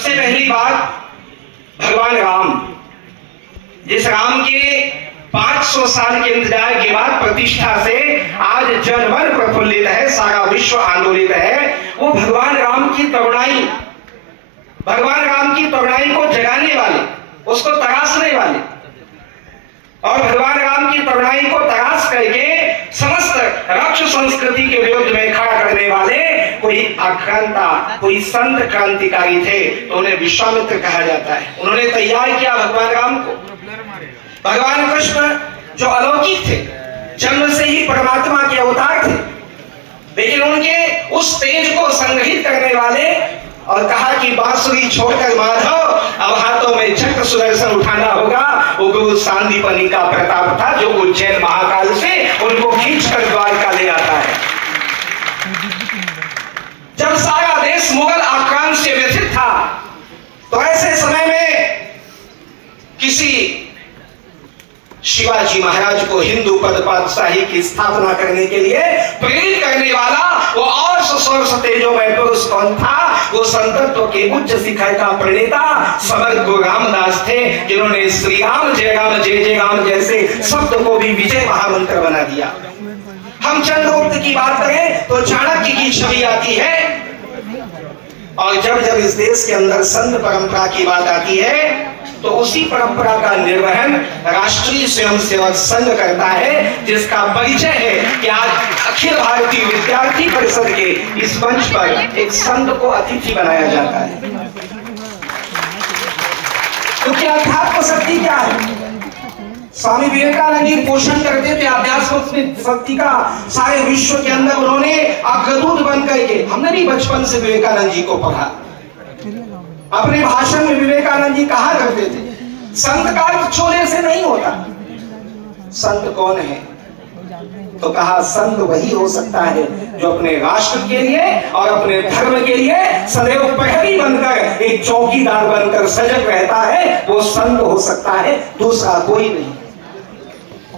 सबसे पहली बात, भगवान राम, जिस राम के 500 साल के इंतजार के बाद प्रतिष्ठा से आज जनमन प्रफुल्लित है, सारा विश्व आंदोलित है, वो भगवान राम की तरुणाई, भगवान राम की तरुणाई को जगाने वाले, उसको तराशने वाले और भगवान राम की तरुणाई को तराश करके समस्त रक्ष संस्कृति के विरुद्ध में खड़ा करने वाले कोई आक्रांता, कोई संत क्रांतिकारी थे, तो उन्हें विश्वामित्र कहा जाता है। उन्होंने तैयार किया भगवान राम को। भगवान कृष्ण जो अलौकिक थे, जन्म से ही परमात्मा के अवतार थे, लेकिन उनके उस तेज को संग्रहित करने वाले और कहा कि बांसुरी छोड़कर माधव, अब हाथों में चक्र सुदर्शन उठाना होगा, वो गुरु सांदीपनी का प्रताप था जो उज्जैन महाकाल से उनको खींचकर द्वारका ले आता है। जब सारा देश मुगल आक्रांत से व्यथित था, तो ऐसे समय में किसी शिवाजी महाराज को हिंदू पद पातशाही की स्थापना करने के लिए प्रेरित करने वाला वो और सौर तेजोमय पुरुष कौन था? वो संतत्व के उच्च शिखर का प्रणेता समर्थ गुरु रामदास थे, जिन्होंने श्री राम जय राम जैसे शब्द को भी विजय महामंत्र बना दिया। हम चंद्रगुप्त की बात करें तो चाणक्य की छवि आती है, और जब जब इस देश के अंदर संत परंपरा की बात आती है तो उसी परंपरा का निर्वहन राष्ट्रीय स्वयंसेवक संघ करता है, जिसका परिचय है कि आज अखिल भारतीय विद्यार्थी परिषद के इस मंच पर एक संत को अतिथि बनाया जाता है। तो क्या अध्यात्म शक्ति क्या है? स्वामी विवेकानंद जी पोषण करते थे अध्यात्म शक्ति का सारे विश्व के अंदर। उन्होंने अग्रदूत बन करके, हमने भी बचपन से विवेकानंद जी को पढ़ा, अपने भाषण में विवेकानंद जी कहा करते थे, संत का अर्थ चोले से नहीं होता। संत कौन है? तो कहा संत वही हो सकता है जो अपने राष्ट्र के लिए और अपने धर्म के लिए सदैव प्रहरी बनकर, एक चौकीदार बनकर सजग रहता है, वो संत हो सकता है, दूसरा कोई नहीं।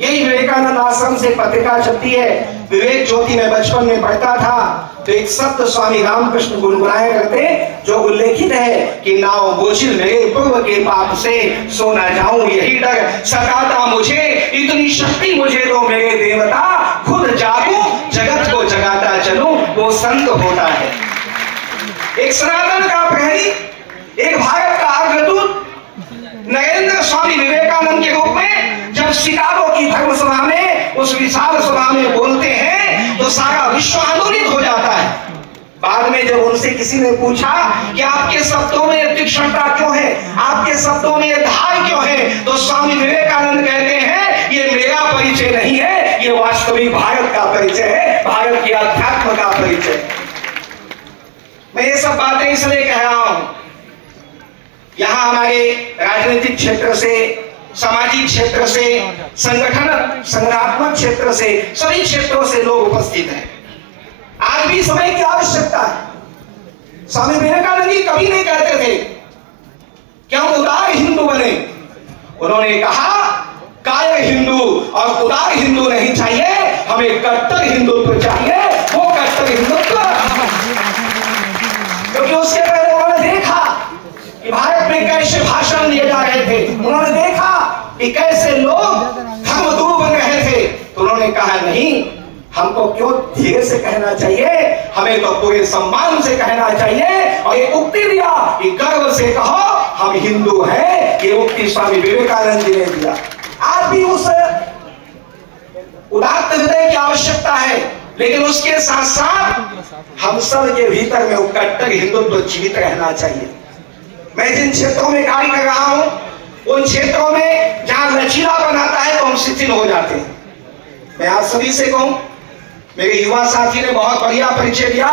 यही विवेकानंद आश्रम से पत्रिका चलती है, विवेक ज्योति में बचपन में पढ़ता था, तो एक शब्द स्वामी रामकृष्ण गुनगुनाया करते जो उल्लेखित है कि नाव बोझिल मेरे पूर्व के पाप से, सो न जाऊं यही डर सताता मुझे, इतनी शक्ति मुझे दो मेरे देवता, खुद जागूं जगत को जगाता चलूं, वो संत होता है। एक सनातन का प्रहरी, एक भारत का अग्रदूत नरेंद्र स्वामी विवेकानंद के रूप में जब शिकागो की धर्म सभा में, उस विशाल सभा में बोलते हैं तो सारा विश्व आंदोलित हो जाता है। बाद में जब उनसे किसी ने पूछा कि आपके शब्दों में तीक्ष्णता क्यों है, आपके शब्दों में धार क्यों है, तो स्वामी विवेकानंद कहते हैं ये मेरा परिचय नहीं है, ये वास्तविक भारत का परिचय है, भारत की अध्यात्म का परिचय। मैं ये सब बातें इसलिए कह रहा हूं, यहां हमारे राजनीतिक क्षेत्र से, सामाजिक क्षेत्र से, संगठन संगठनात्मक क्षेत्र से, सभी क्षेत्रों से लोग उपस्थित हैं। आज भी समय की आवश्यकता है। स्वामी विवेकानंद जी कभी नहीं कहते थे कि हम उदार हिंदू बने, उन्होंने कहा कायर हिंदू और उदार हिंदू नहीं चाहिए, हमें कट्टर हिंदुत्व चाहिए, वो कट्टर हिंदुत्व। क्योंकि उसके पहले उन्होंने देखा कि भारत में कैसे भाषण दिए जा रहे थे, उन्होंने देखा कि कैसे लोग धर्मगुरु बन रहे थे, तो उन्होंने कहा नहीं, हमको क्यों धीरे से कहना चाहिए, हमें तो पूरे सम्मान से कहना चाहिए। और ये उक्ति दिया कि गर्व से कहो हम हिंदू हैं, ये उक्ति स्वामी विवेकानंद जी ने दिया। आज भी उस उदात्त हृदय की आवश्यकता है, लेकिन उसके साथ साथ हम सब के भीतर में कट्टर हिंदुत्व जीवित रहना चाहिए। मैं जिन क्षेत्रों में कार्य कर रहा हूं, उन क्षेत्रों में जहां लचीला बनाता है तो हम शिथिल हो जाते हैं। मैं आप सभी से कहूं, मेरे युवा साथी ने बहुत बढ़िया परिचय दिया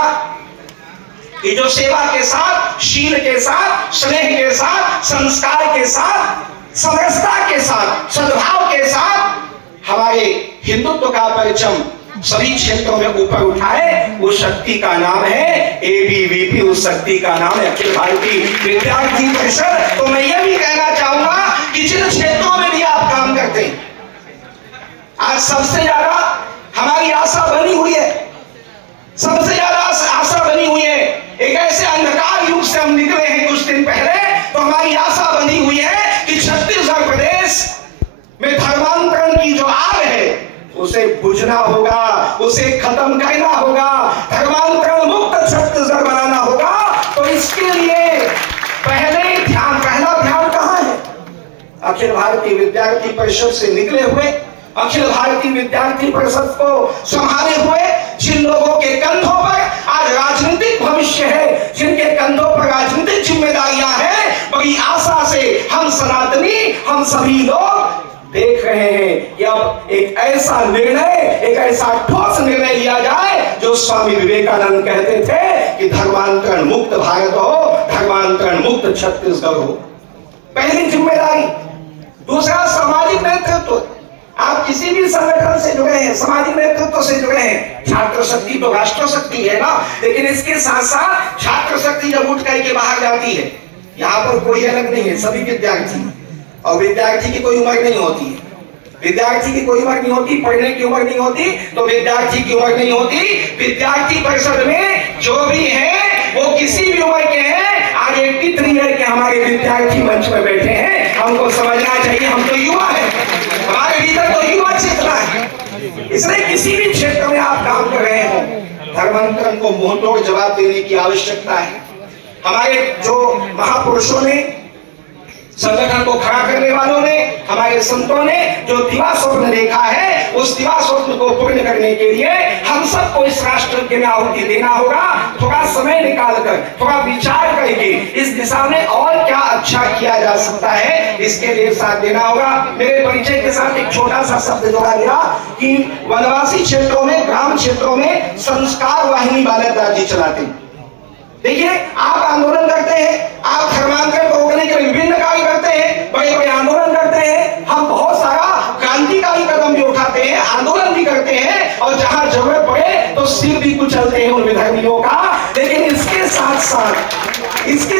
कि जो सेवा के साथ, शील के साथ, स्नेह के साथ, संस्कार के साथ, समरसता के साथ, सद्भाव के साथ हमारे हिंदुत्व का परचम सभी क्षेत्रों में ऊपर उठाए, उस शक्ति का नाम है एबीवीपी, उस शक्ति का नाम है अखिल भारतीय विद्यार्थी परिषद। तो मैं ये भी कहना चाहूंगा कि जिन क्षेत्रों में भी आप काम करते हैं, आज सबसे ज्यादा हमारी आशा बनी हुई है, सबसे ज्यादा आशा बनी हुई है एक ऐसे अंधकार युग से हम निकले हैं कुछ दिन पहले, तो हमारी आशा बनी हुई है कि छत्तीसगढ़ प्रदेश में धर्मांतरण की जो आग है उसे बुझना होगा, उसे खत्म करना होगा, धर्मांतरण मुक्त छत्तीसगढ़ बनाना होगा। तो इसके लिए पहला ध्यान कहां है? अखिल भारतीय विद्यार्थी परिषद से निकले हुए, अखिल भारतीय विद्यार्थी परिषद को संभाले हुए जिन लोगों के कंधों पर आज राजनीतिक भविष्य है, जिनके कंधों पर राजनीतिक जिम्मेदारियां हैं, बड़ी आशा से हम सनातनी, हम सभी लोग देख रहे हैं कि अब एक ऐसा निर्णय, एक ऐसा ठोस निर्णय लिया जाए जो स्वामी विवेकानंद कहते थे कि धर्मांतरण मुक्त भारत हो, धर्मांतरण मुक्त छत्तीसगढ़ हो। पहली जिम्मेदारी। दूसरा, सामाजिक नेतृत्व। आप किसी भी संगठन से जुड़े हैं, सामाजिक नेतृत्व से जुड़े हैं। छात्र शक्ति तो राष्ट्र शक्ति है ना, लेकिन इसके साथ साथ छात्र शक्ति जब उठ करके बाहर जाती है, यहाँ पर कोई अलग नहीं है, सभी विद्यार्थी, और विद्यार्थी की कोई उम्र नहीं होती है, विद्यार्थी की कोई उम्र नहीं होती, पढ़ने की उम्र नहीं होती, तो विद्यार्थी की उम्र नहीं होती। विद्यार्थी परिषद में जो भी है वो किसी भी उम्र के हैं। आज एक तिथि है कि हमारे विद्यार्थी मंच में बैठे हैं, हमको समझना चाहिए हम तो युवा है, हमारे भीतर तो युवा चेतना है। इसलिए किसी भी क्षेत्र में आप काम कर रहे हो, धर्मांतरण को मुंहतोड़ जवाब देने की आवश्यकता है। हमारे जो महापुरुषों ने, संगठन को खड़ा करने वालों ने, हमारे संतों ने जो दिवा स्वप्न देखा है, उस दिवा स्वप्न को पूर्ण करने के लिए हम सबको इस राष्ट्र के में आहुति देना होगा। थोड़ा समय निकालकर, थोड़ा विचार करके इस दिशा में और क्या अच्छा किया जा सकता है, इसके लिए साथ देना होगा। मेरे परिचय के साथ एक छोटा सा शब्द जोड़ा गया कि वनवासी क्षेत्रों में, ग्राम क्षेत्रों में संस्कार वाहिनी बालक राज्य चलाते हैं। देखिए, आप आंदोलन करते हैं, आप धर्मांतरण को रोकने के लिए विभिन्न कार्य करते हैं, बड़े बड़े आंदोलन करते हैं, हम बहुत सारा क्रांतिकारी कदम भी उठाते हैं, आंदोलन भी करते हैं, और जहां जरूरत पड़े तो सिर भी कुचलते हैं उन विधर्मियों का। लेकिन इसके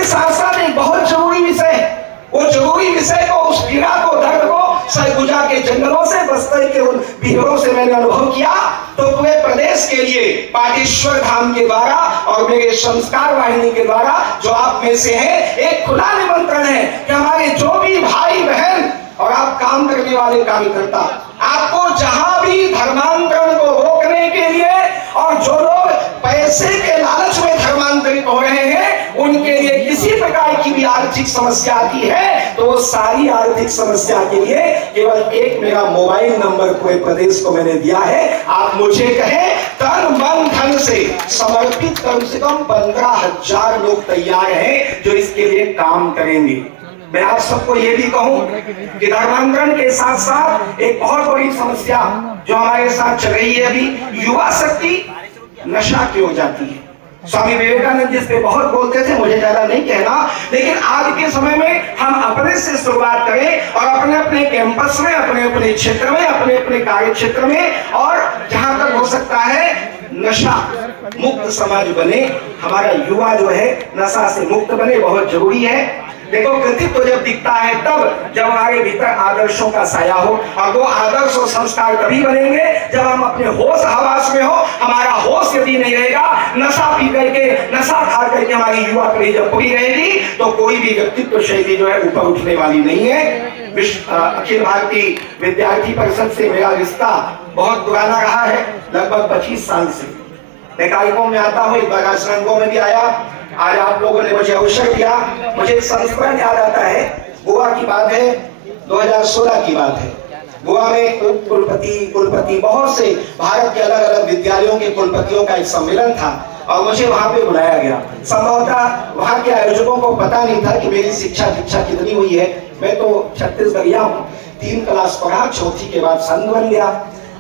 साथ साथ एक बहुत जरूरी विषय है, वो जरूरी विषय को, उस पीड़ा को, दर्द को सरगुजा के जंगलों से, बस्तर के उन भीड़ों से मैंने अनुभव किया। तो पूरे प्रदेश के लिए पाटेश्वर धाम के द्वारा और मेरे संस्कार वाहिनी के द्वारा जो आप में से हैं, एक खुला निमंत्रण है कि हमारे जो भी भाई बहन और आप काम करने वाले कार्यकर्ता, आपको जहां भी धर्मांतरण को रोकने के लिए, और जो लोग पैसे के लालच में धर्मांतरित हो रहे हैं, उनके लिए किसी प्रकार की भी आर्थिक समस्या आती है, तो वो सारी आर्थिक समस्या के लिए केवल एक मेरा मोबाइल नंबर पूरे प्रदेश को मैंने दिया है। आप मुझे कहें, तन मन धन से समर्पित कम से कम 15,000 लोग तैयार हैं जो इसके लिए काम करेंगे। मैं आप सबको ये भी कहूं कि धर्मांतरण के साथ साथ एक बहुत बड़ी समस्या जो हमारे साथ चल रही है अभी, युवा शक्ति नशा की हो जाती है। स्वामी विवेकानंद जिस पे बहुत बोलते थे, मुझे ज्यादा नहीं कहना, लेकिन आज के समय में हम अपने से शुरुआत करें और अपने अपने कैंपस में, अपने अपने क्षेत्र में, अपने अपने कार्य क्षेत्र में, और जहां तक हो सकता है नशा मुक्त समाज बने, हमारा युवा जो है नशा से मुक्त बने, बहुत जरूरी है। देखो, कृतित्व जब दिखता है तब जब हमारे भीतर आदर्शों का साया हो, और वो आदर्श और संस्कार तभी बनेंगे जब हम अपने होश हवास में हो। हमारा होश यदि नहीं रहेगा, नशा पी करके, नशा खा करके हमारी युवा पीढ़ी जब पूरी रहेगी, तो कोई भी व्यक्तित्व शैली जो है ऊपर उठने वाली नहीं है। अखिल भारतीय विद्यार्थी परिषद से मेरा रिश्ता बहुत पुराना रहा है, लगभग 25 साल से। मैं कार्यक्रमों में आता हूँ, एक बार आश्रमों में भी आया। आज आप लोगों ने मुझे अवसर दिया। मुझे एक संस्मरण याद आता है, गोवा की बात है, 2016 की बात है। गोवा में कुलपति बहुत से भारत के अलग अलग विद्यालयों के कुलपतियों का एक सम्मेलन था, और मुझे वहां पे बुलाया गया। संभवतः वहां के आयोजकों को पता नहीं था कि मेरी शिक्षा दीक्षा कितनी हुई है। मैं तो छत्तीसगढ़िया हूँ, 3 क्लास पढ़ा, 4थी के बाद संत बन गया,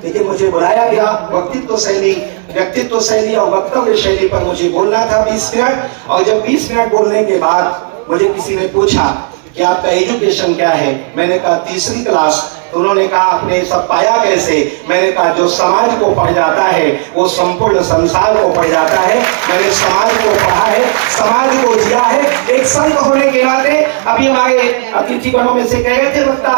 लेकिन मुझे बुलाया गया। व्यक्तित्व शैली और वक्तव्य शैली पर मुझे बोलना था 20 मिनट। और जब 20 मिनट बोलने के बाद मुझे किसी ने पूछा कि आपका एजुकेशन क्या है, मैंने कहा 3री क्लास। तो उन्होंने कहा आपने सब पाया कैसे? मैंने कहा जो समाज को पढ़ जाता है वो संपूर्ण संसार को पढ़ जाता है। मैंने समाज को पढ़ा है, समाज को जिया है। एक संत होने के नाते अभी हमारे अतिथिगणों में से कह रहे थे वक्ता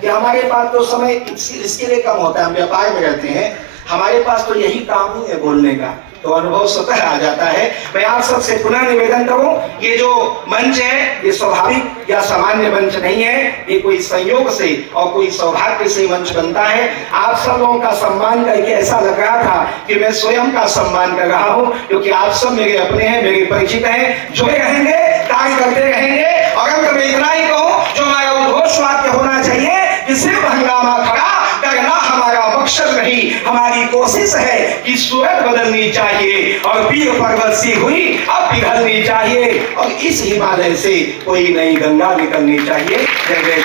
कि हमारे पास तो समय इसके लिए कम होता है, हम व्यापार में रहते हैं, हमारे पास तो यही काम ही है बोलने का। तो अनुभव स्वतः आ जाता है। मैं आप सबसे पुनः निवेदन करूं, ये जो मंच है ये स्वाभाविक या सामान्य मंच नहीं है, ये कोई संयोग से और कोई सौभाग्य से मंच बनता है। आप सब लोगों का सम्मान करके ऐसा लग रहा था कि मैं स्वयं का सम्मान कर रहा हूं, क्योंकि आप सब मेरे अपने हैं, मेरे परिचित हैं, जुड़े रहेंगे, कार्य करते रहेंगे। और अगर मैं इतना ही कहूं, जो हमारा उद्घोष वाक्य होना चाहिए कि सिर्फ हंगामा खड़ा करना हमारा मकसद नहीं, हमारी कोशिश है कि सूरत बदलनी चाहिए और वीर पर्वत सी हुई अब पिघलनी चाहिए और इस हिमालय से कोई नई गंगा निकलनी चाहिए। जय जय।